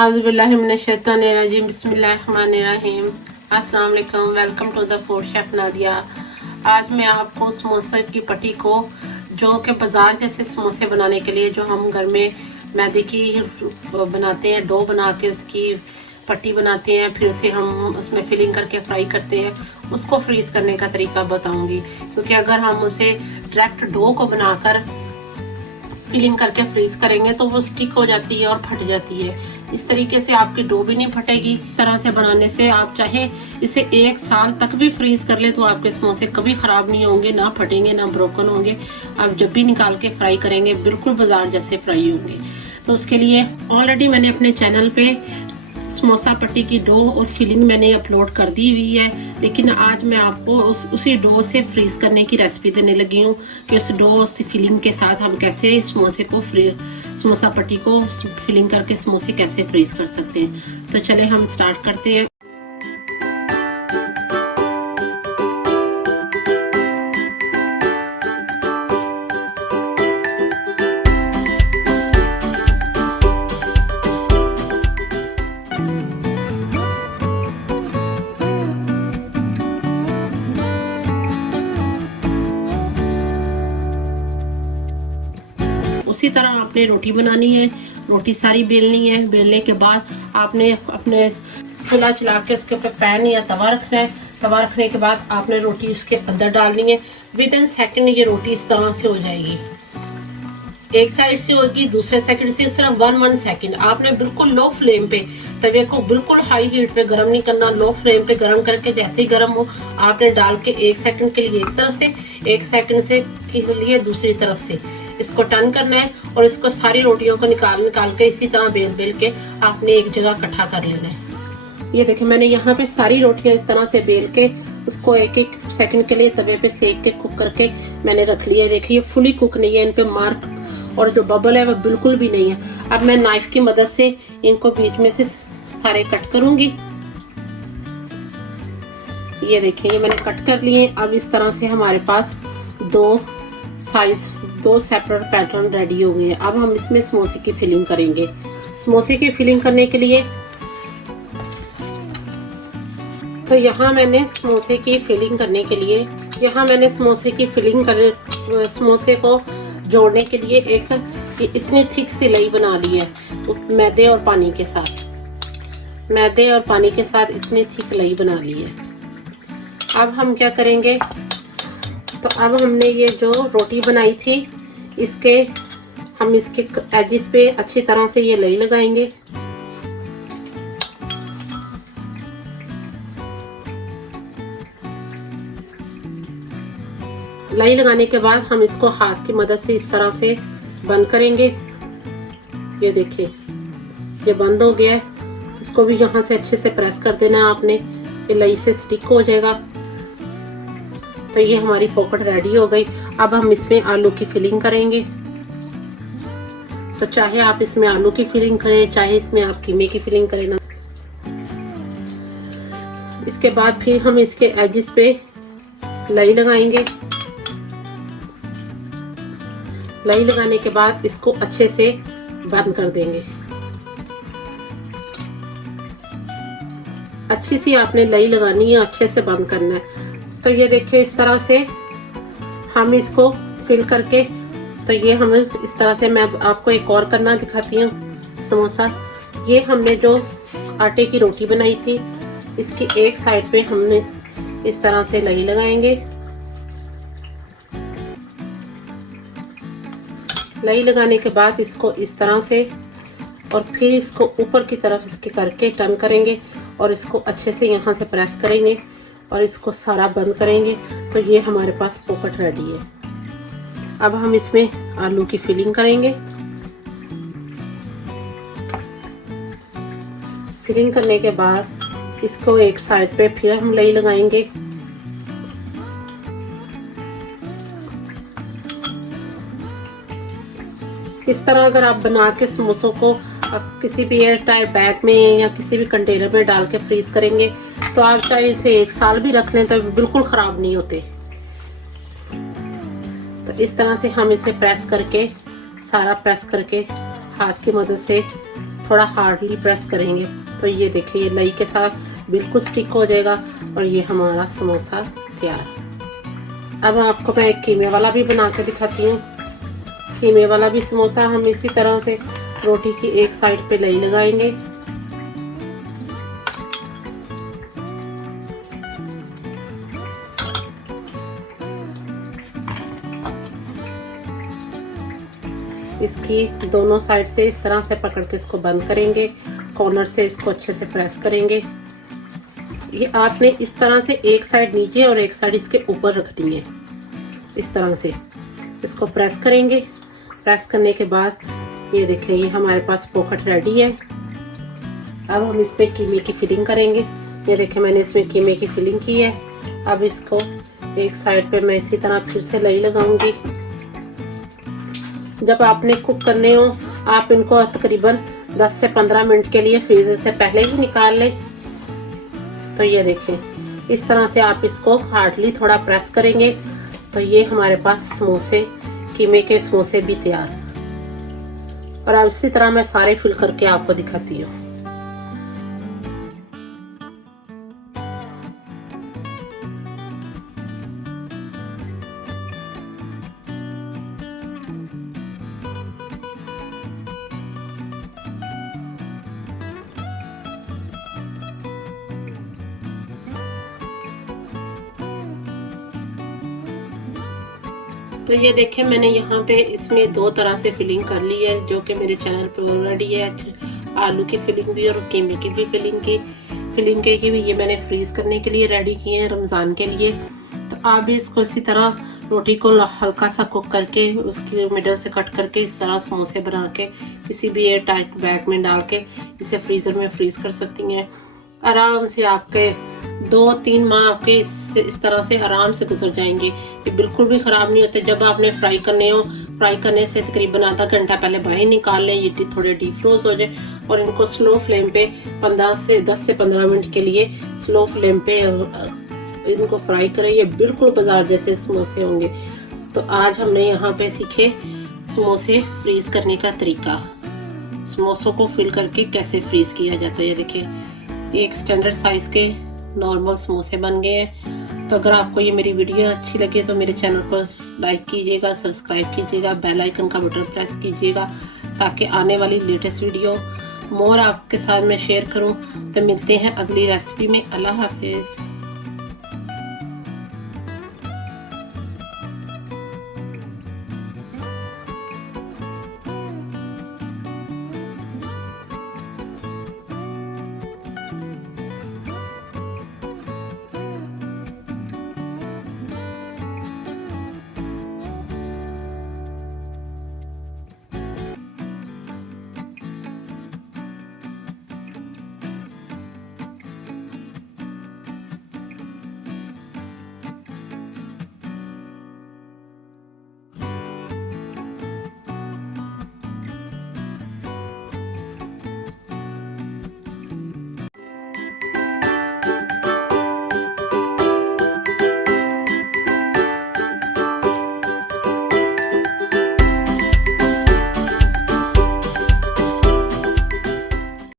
आज़ुबिल्लाहिमिनश्शैतानिर्रजीम बिस्मिल्लाहिर्रहमानिर्रहीम। अस्सलाम वालेकुम, welcome to the food chef Nadia. आज मैं आपको समोसे की पट्टी को, जो कि बाज़ार जैसे समोसे बनाने के लिए जो हम घर में मैदे की बनाते हैं, डो बना के उसकी पट्टी बनाते हैं, फिर उसे हम उसमें फिलिंग करके फ्राई करते हैं, उसको फ्रीज़ करने का तरीका बताऊंगी। क्योंकि अगर हम उसे डायरेक्ट डो को बनाकर फिलिंग करके फ्रीज करेंगे तो वो स्टिक हो जाती है और फट जाती है। इस तरीके से आपकी डो भी नहीं फटेगी। इस तरह से बनाने से आप चाहे इसे 1 साल तक भी फ्रीज कर ले तो आपके समोसे कभी खराब नहीं होंगे, ना फटेंगे, ना ब्रोकन होंगे। आप जब भी निकाल के फ्राई करेंगे बिल्कुल बाजार जैसे फ्राई होंगे। तो उसके लिए ऑलरेडी मैंने अपने चैनल पे समोसा पट्टी की डो और फिलिंग मैंने अपलोड कर दी हुई है, लेकिन आज मैं आपको उसी डो से फ्रीज करने की रेसिपी देने लगी हूँ कि उस डो से फिलिंग के साथ हम कैसे समोसा पट्टी को फिलिंग करके समोसे कैसे फ्रीज कर सकते हैं। तो चले हम स्टार्ट करते हैं। उसी तरह आपने रोटी बनानी है। रोटी सारी बेलनी है। बेलने के बाद आपने अपने चूल्हा चला के उसके ऊपर पैन या तवा रखना है। तवा रखने के बाद आपने रोटी उसके अंदर डालनी है। विदिन सेकंड ये रोटी इस तरह से हो जाएगी। एक साइड से होगी, दूसरे साइड से सिर्फ 1 सेकंड। आपने बिल्कुल लो फ्लेम पे तवे को बिल्कुल हाई हीट पे गर्म नहीं करना। लो फ्लेम पे गर्म करके जैसे ही गर्म हो आपने डाल के 1 सेकंड के लिए एक तरफ से, 1 सेकंड से के लिए दूसरी तरफ से इसको टर्न करना है। और इसको सारी रोटियों को निकाल के इसी तरह बेल के आपने एक जगह इकट्ठा कर लेना है। ये देखिए मैंने यहाँ पे सारी रोटियां इस तरह से बेल के उसको 1-1 सेकंड के लिए तवे पे सेक के कुक करके मैंने रख लिया है। देखिए ये फुली कुक नहीं है, इन पे मार्क और जो बबल है वो बिल्कुल भी नहीं है। अब मैं नाइफ की मदद से इनको बीच में से सारे कट करूंगी। ये देखिए ये मैंने कट कर लिए। अब इस तरह से हमारे पास दो सेपरेट पैटर्न रेडी हो गए हैं। अब हम इसमें समोसे की फिलिंग करेंगे। समोसे की फिलिंग करने के लिए तो यहाँ मैंने समोसे की फिलिंग करने के लिए समोसे को जोड़ने के लिए एक इतनी थिक सी लई बना ली है। तो मैदे और पानी के साथ इतनी थिक लई बना ली है। अब हम क्या करेंगे, तो अब हमने ये जो रोटी बनाई थी इसके एजिस पे अच्छी तरह से ये लई लगाएंगे। लई लगाने के बाद हम इसको हाथ की मदद से इस तरह से बंद करेंगे। ये देखिए ये बंद हो गया है। इसको भी यहाँ से अच्छे से प्रेस कर देना है आपने, ये लई से स्टिक हो जाएगा। तो ये हमारी पॉकेट रेडी हो गई। अब हम इसमें आलू की फिलिंग करेंगे। तो चाहे आप इसमें आलू की फिलिंग करें, चाहे इसमें आप कीमे की फिलिंग करें ना। इसके बाद फिर हम इसके एजिस पे लई लगाएंगे। लई लगाने के बाद इसको अच्छे से बंद कर देंगे। अच्छी सी आपने लई लगानी है, अच्छे से बंद करना है। तो ये देखिए इस तरह से हम इसको फिल करके, तो ये हम इस तरह से, मैं आपको एक और करना दिखाती हूँ समोसा। ये हमने जो आटे की रोटी बनाई थी इसकी एक साइड पे हमने इस तरह से लई लगाएंगे। लई लगाने के बाद इसको इस तरह से और फिर इसको ऊपर की तरफ इसके करके टर्न करेंगे और इसको अच्छे से यहाँ से प्रेस करेंगे और इसको सारा बंद करेंगे। तो ये हमारे पास पॉकेट रेडी है। अब हम इसमें आलू की फिलिंग करेंगे। फिलिंग करने के बाद इसको एक साइड पे फिर हम लई लगाएंगे। इस तरह अगर आप बना के समोसों को आप किसी भी एयर टाइट बैग में या किसी भी कंटेनर में डाल के फ्रीज करेंगे तो आप चाहे इसे 1 साल भी रख लें तो बिल्कुल खराब नहीं होते। तो इस तरह से हम इसे प्रेस करके, सारा प्रेस करके हाथ की मदद से थोड़ा हार्डली प्रेस करेंगे तो ये देखिए ये लई के साथ बिल्कुल स्टिक हो जाएगा और ये हमारा समोसा तैयार। अब आपको मैं एक कीमे वाला भी बना के दिखाती हूँ। कीमे वाला भी समोसा हम इसी तरह से रोटी की एक साइड पे लई लगाएंगे, इसकी दोनों साइड से इस तरह से पकड़ के इसको बंद करेंगे, कॉर्नर से इसको अच्छे से प्रेस करेंगे। ये आपने इस तरह से एक साइड नीचे और एक साइड इसके ऊपर रखनी है। इस तरह से इसको प्रेस करेंगे। प्रेस करने के बाद ये देखिए ये हमारे पास पॉकेट रेडी है। अब हम इसमें कीमे की फिलिंग करेंगे। ये देखिए मैंने इसमें कीमे की फिलिंग की है। अब इसको एक साइड पे मैं इसी तरह फिर से लई लगाऊंगी। जब आपने कुक करने हो आप इनको तकरीबन 10 से 15 मिनट के लिए फ्रीजर से पहले ही निकाल लें। तो ये देखें इस तरह से आप इसको हार्डली थोड़ा प्रेस करेंगे तो ये हमारे पास समोसे, कीमे के समोसे भी तैयार। और अब इसी तरह मैं सारे फिल करके आपको दिखाती हूँ। तो ये देखें मैंने यहाँ पे इसमें दो तरह से फिलिंग कर ली है जो कि मेरे चैनल पे ऑलरेडी है। आलू की फिलिंग भी और कीमे की भी फिलिंग की भी ये मैंने फ्रीज करने के लिए रेडी किए हैं रमज़ान के लिए। तो आप भी इसको इसी तरह रोटी को हल्का सा कुक करके उसकी मिडल से कट करके इस तरह समोसे बना के किसी भी एयर टाइट बैग में डाल के इसे फ्रीज़र में फ्रीज कर सकती हैं। आराम से आपके 2-3 माह आपके इस तरह से आराम से गुजर जाएंगे। ये बिल्कुल भी ख़राब नहीं होते। जब आपने फ्राई करने हो, फ्राई करने से तकरीबन आधा घंटा पहले बाहर निकाल लें, ये थोड़े डीप फ्रोज हो जाए और इनको स्लो फ्लेम पे 10 से 15 मिनट के लिए स्लो फ्लेम पे इनको फ्राई करें। ये बिल्कुल बाजार जैसे समोसे होंगे। तो आज हमने यहाँ पे सीखे समोसे फ्रीज करने का तरीका, समोसों को फिल करके कैसे फ्रीज किया जाता है। ये देखिए एक स्टैंडर्ड साइज के नॉर्मल समोसे बन गए हैं। तो अगर आपको ये मेरी वीडियो अच्छी लगे तो मेरे चैनल को लाइक कीजिएगा, सब्सक्राइब कीजिएगा, बेल आइकन का बटन प्रेस कीजिएगा ताकि आने वाली लेटेस्ट वीडियो मोर आपके साथ मैं शेयर करूं। तो मिलते हैं अगली रेसिपी में। अल्लाह हाफिज़।